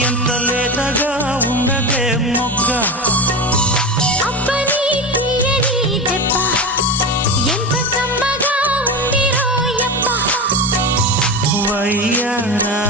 ఎంత లేతగా ఉన్నదే మొగ్గ అబ్బని తీయని దెబ్బ ఎంత కమ్మగా ఉంది రోయప్ప వయ్యారా